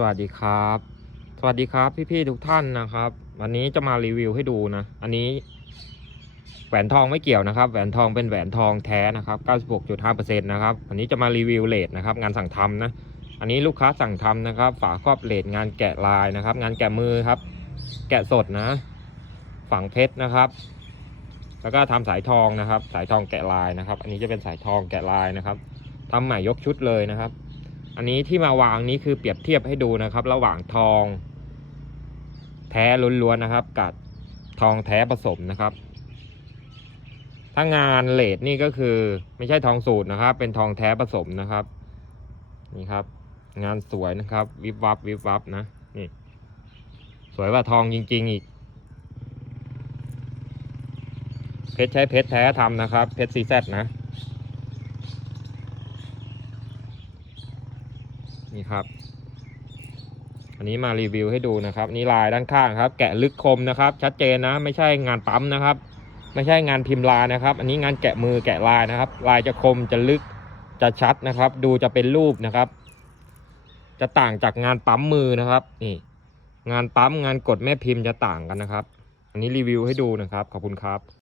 สวัสดีครับ สวัสดีครับพี่ๆทุกท่านนะครับ วันนี้จะมารีวิวให้ดูนะ อันนี้ แหวนทองไม่เกี่ยวนะครับ แหวนทองเป็นแหวนทองแท้นะครับ 96.5%นะครับ อันนี้จะมารีวิวเลทนะครับ งานสั่งทำนะ อันนี้ลูกค้าสั่งทำนะครับ ฝาครอบเลทงานแกะลายนะครับ งานแกะมือครับ แกะสดนะ ฝังเพชรนะครับ แล้วก็ทำสายทองนะครับ สายทองแกะลายนะครับ อันนี้จะเป็นสายทองแกะลายนะครับทำใหม่ยกชุดเลยนะครับ อันนี้ที่มาวางนี้คือเปรียบเทียบให้ดูนะครับ ระหว่างทอง แท้ล้วนๆนะครับ กับทองแท้ผสมนะครับ ถ้างานเลดนี่ก็คือไม่ใช่ทองสูตรนะครับ เป็นทองแท้ผสมนะครับ นี่ครับ งานสวยนะครับ วิบวับวิบวับนะนี่สวยกว่าทองจริง ๆ อีก เพชรใช้เพชรแท้ทำนะครับ เพชรซีแซนะ นี่ครับ อันนี้มารีวิวให้ดูนะครับ นี่ลายด้านข้างครับ แกะลึกคมนะครับ ชัดเจนนะ ไม่ใช่งานปั๊มนะครับ ไม่ใช่งานพิมพ์ลายนะครับ อันนี้งานแกะมือแกะลายนะครับ ลายจะคมจะลึกจะชัดนะครับ ดูจะเป็นรูปนะครับ จะต่างจากงานปั๊มมือนะครับ นี่ งานปั๊มงานกดแม่พิมพ์จะต่างกันนะครับ อันนี้รีวิวให้ดูนะครับ ขอบคุณครับ